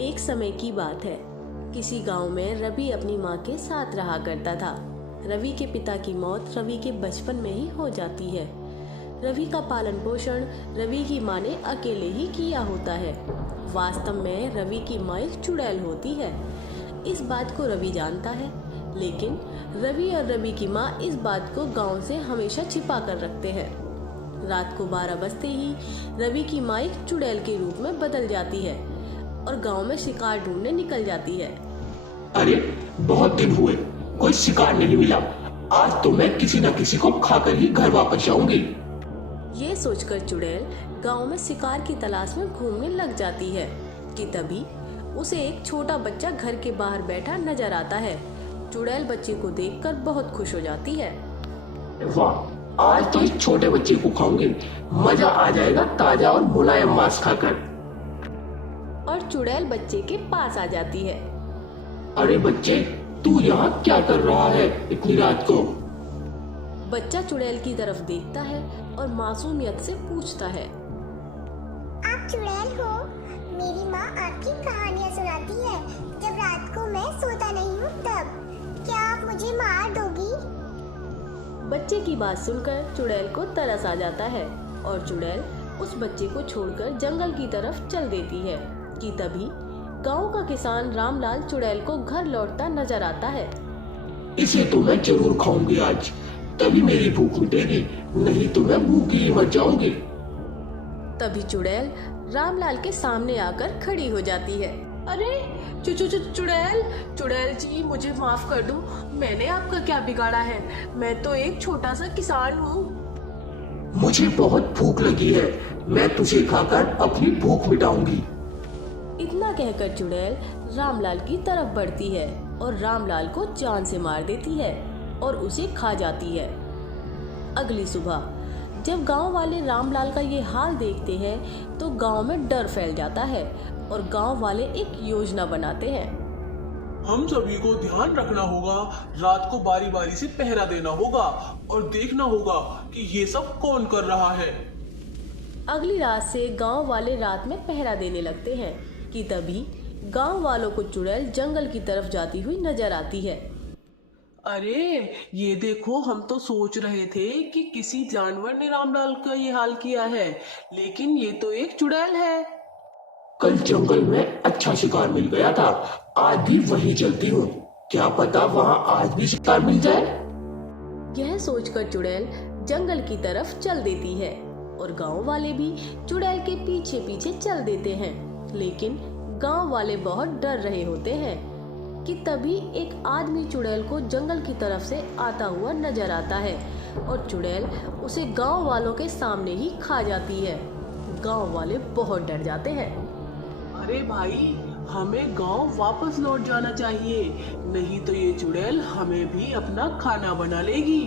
एक समय की बात है। किसी गांव में रवि अपनी माँ के साथ रहा करता था। रवि के पिता की मौत रवि के बचपन में ही हो जाती है। रवि का पालन पोषण रवि की माँ ने अकेले ही किया होता है। वास्तव में रवि की माँ एक चुड़ैल होती है। इस बात को रवि जानता है, लेकिन रवि और रवि की माँ इस बात को गांव से हमेशा छिपा कर रखते हैं। रात को 12 बजते ही रवि की माँ एक चुड़ैल के रूप में बदल जाती है और गांव में शिकार ढूंढने निकल जाती है। अरे बहुत दिन हुए, कोई शिकार नहीं मिला। आज तो मैं किसी न किसी को खाकर ही घर वापस जाऊंगी। ये सोचकर चुड़ैल गांव में शिकार की तलाश में घूमने लग जाती है कि तभी उसे एक छोटा बच्चा घर के बाहर बैठा नजर आता है। चुड़ैल बच्चे को देखकर बहुत खुश हो जाती है। वाह, आज तो इस छोटे बच्चे को खाऊंगी। मजा आ जाएगा ताजा और मुलायम मांस खाकर। और चुड़ैल बच्चे के पास आ जाती है। अरे बच्चे, तू यहाँ क्या कर रहा है इतनी रात को? बच्चा चुड़ैल की तरफ देखता है और मासूमियत से पूछता है, आप चुड़ैल हो? मेरी माँ आपकी कहानियाँ सुनाती है जब रात को मैं सोता नहीं हूँ तब। क्या आप मुझे मार दोगी? बच्चे की बात सुनकर चुड़ैल को तरस आ जाता है और चुड़ैल उस बच्चे को छोड़कर जंगल की तरफ चल देती है कि तभी गांव का किसान रामलाल चुड़ैल को घर लौटता नजर आता है। इसे तो मैं जरूर खाऊंगी आज, तभी मेरी भूख मिटेगी, नहीं तो मैं भूखी ही मर जाऊंगी। तभी चुड़ैल रामलाल के सामने आकर खड़ी हो जाती है। अरे चुड़ैल जी, मुझे माफ कर दो। मैंने आपका क्या बिगाड़ा है? मैं तो एक छोटा सा किसान हूँ। मुझे बहुत भूख लगी है, मैं तुझे खाकर अपनी भूख मिटाऊंगी। इतना कहकर चुड़ैल रामलाल की तरफ बढ़ती है और रामलाल को जान से मार देती है और उसे खा जाती है। अगली सुबह जब गांव वाले रामलाल का ये हाल देखते हैं तो गांव में डर फैल जाता है और गांव वाले एक योजना बनाते हैं। हम सभी को ध्यान रखना होगा, रात को बारी बारी से पहरा देना होगा और देखना होगा कि ये सब कौन कर रहा है। अगली रात से गांव वाले रात में पहरा देने लगते हैं कि तभी गांव वालों को चुड़ैल जंगल की तरफ जाती हुई नजर आती है। अरे ये देखो, हम तो सोच रहे थे कि किसी जानवर ने रामलाल का ये हाल किया है, लेकिन ये तो एक चुड़ैल है। कल जंगल में अच्छा शिकार मिल गया था, आज भी वहीं चलती हूँ, क्या पता वहाँ आज भी शिकार मिल जाए। यह सोचकर चुड़ैल जंगल की तरफ चल देती है और गांव वाले भी चुड़ैल के पीछे पीछे चल देते हैं। लेकिन गांव वाले बहुत डर रहे होते हैं कि तभी एक आदमी चुड़ैल को जंगल की तरफ से आता हुआ नजर आता है और चुड़ैल उसे गांव वालों के सामने ही खा जाती है। गांव वाले बहुत डर जाते हैं। अरे भाई, हमें गांव वापस लौट जाना चाहिए, नहीं तो ये चुड़ैल हमें भी अपना खाना बना लेगी।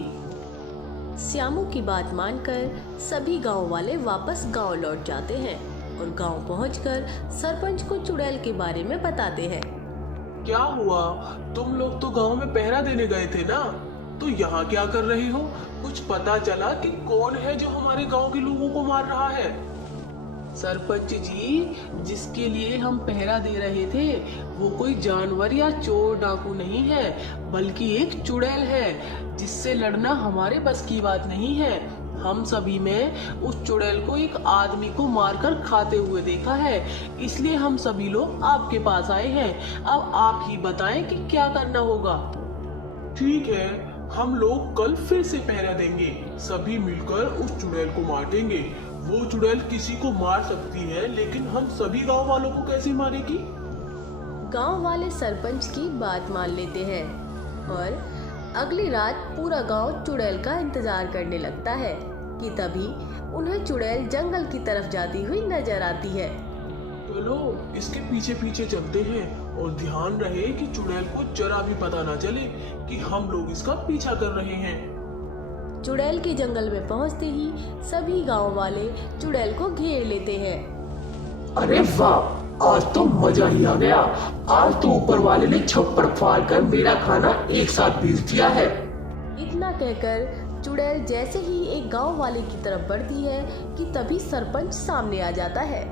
श्यामू की बात मानकर सभी गांव वाले वापस गांव लौट जाते हैं और गांव पहुंचकर सरपंच को चुड़ैल के बारे में बताते हैं। क्या हुआ? तुम लोग तो गांव में पहरा देने गए थे ना, तो यहाँ क्या कर रही हो? कुछ पता चला कि कौन है जो हमारे गांव के लोगों को मार रहा है? सरपंच जी, जिसके लिए हम पहरा दे रहे थे वो कोई जानवर या चोर डाकू नहीं है, बल्कि एक चुड़ैल है जिससे लड़ना हमारे बस की बात नहीं है। हम सभी में उस चुड़ैल को एक आदमी को मारकर खाते हुए देखा है, इसलिए हम सभी लोग आपके पास आए हैं। अब आप ही बताएं कि क्या करना होगा। ठीक है, हम लोग कल फिर से पहरा देंगे, सभी मिलकर उस चुड़ैल को मार देंगे। वो चुड़ैल किसी को मार सकती है, लेकिन हम सभी गांव वालों को कैसे मारेगी? गांव वाले सरपंच की बात मान लेते हैं और अगली रात पूरा गांव चुड़ैल का इंतजार करने लगता है कि तभी उन्हें चुड़ैल जंगल की तरफ जाती हुई नजर आती है। चलो इसके पीछे पीछे चलते हैं और ध्यान रहे कि चुड़ैल को जरा भी पता ना चले कि हम लोग इसका पीछा कर रहे हैं। चुड़ैल के जंगल में पहुंचते ही सभी गांव वाले चुड़ैल को घेर लेते हैं। अरे वाह, आज तो मजा ही आ गया। आज तो ऊपर वाले ने छप्पर फाड़ कर मेरा खाना एक साथ पीस दिया है। इतना कहकर चुड़ैल जैसे ही एक गांव वाले की तरफ बढ़ती है कि तभी सरपंच सामने आ जाता है।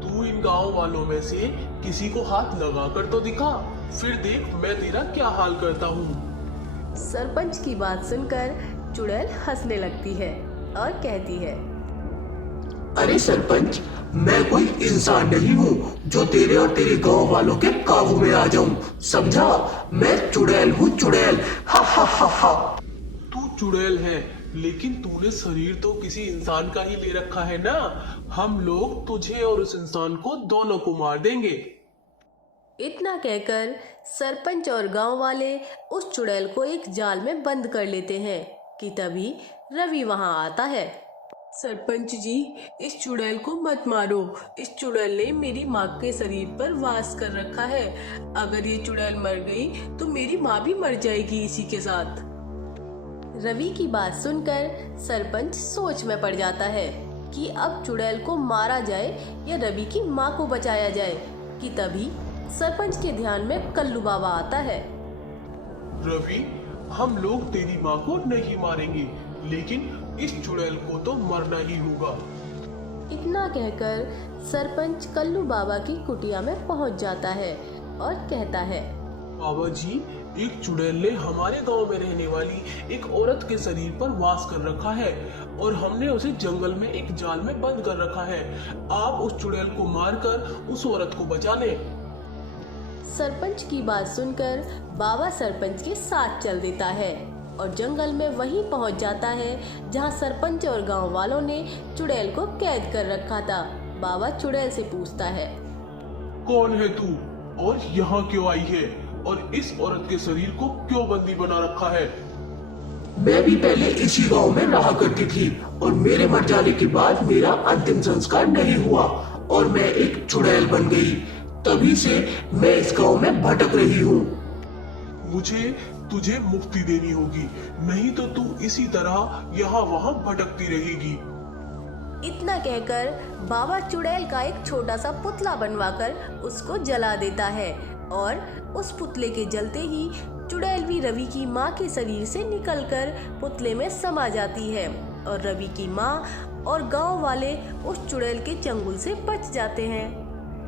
तू तू इन गांव वालों में से किसी को हाथ लगा कर तो दिखा, फिर देख मैं तेरा क्या हाल करता हूँ। सरपंच की बात सुनकर चुड़ैल हंसने लगती है और कहती है, अरे सरपंच, मैं कोई इंसान नहीं हूँ जो तेरे और तेरे गांव वालों के काबू में आ जाऊं, समझा? मैं चुड़ैल हूँ, चुड़ैल। हा हा हा हा। तू चुड़ैल है, लेकिन तूने शरीर तो किसी इंसान का ही ले रखा है ना। हम लोग तुझे और उस इंसान को दोनों को मार देंगे। इतना कहकर सरपंच और गांव वाले उस चुड़ैल को एक जाल में बंद कर लेते हैं कि तभी रवि वहां आता है। सरपंच जी, इस चुड़ैल को मत मारो। इस चुड़ैल ने मेरी माँ के शरीर पर वास कर रखा है। अगर ये चुड़ैल मर गई तो मेरी माँ भी मर जाएगी इसी के साथ। रवि की बात सुनकर सरपंच सोच में पड़ जाता है कि अब चुड़ैल को मारा जाए या रवि की माँ को बचाया जाए कि तभी सरपंच के ध्यान में कल्लू बाबा आता है। रवि, हम लोग तेरी माँ को नहीं मारेंगे, लेकिन इस चुड़ैल को तो मरना ही होगा। इतना कहकर सरपंच कल्लू बाबा की कुटिया में पहुंच जाता है और कहता है, बाबा जी, एक चुड़ैल ने हमारे गांव में रहने वाली एक औरत के शरीर पर वास कर रखा है और हमने उसे जंगल में एक जाल में बंद कर रखा है। आप उस चुड़ैल को मारकर उस औरत को बचा लें। सरपंच की बात सुनकर बाबा सरपंच के साथ चल देता है और जंगल में वहीं पहुंच जाता है जहां सरपंच और गांव वालों ने चुड़ैल को कैद कर रखा था। बाबा चुड़ैल से पूछता है, कौन है तू और यहाँ क्यों आई है और इस औरत के शरीर को क्यों बंदी बना रखा है? मैं भी पहले इसी गांव में रहा करती थी और मेरे मर जाने के बाद मेरा अंतिम संस्कार नहीं हुआ और मैं एक चुड़ैल बन गई। तभी से मैं इस गांव में भटक रही हूँ। मुझे तुझे मुक्ति देनी होगी, नहीं तो तू इसी तरह यहाँ वहाँ भटकती रहेगी। इतना कहकर बाबा चुड़ैल का एक छोटा सा पुतला बनवाकर उसको जला देता है और उस पुतले के जलते ही चुड़ैल भी रवि की माँ के शरीर से निकलकर पुतले में समा जाती है और रवि की माँ और गांव वाले उस चुड़ैल के चंगुल से बच जाते हैं।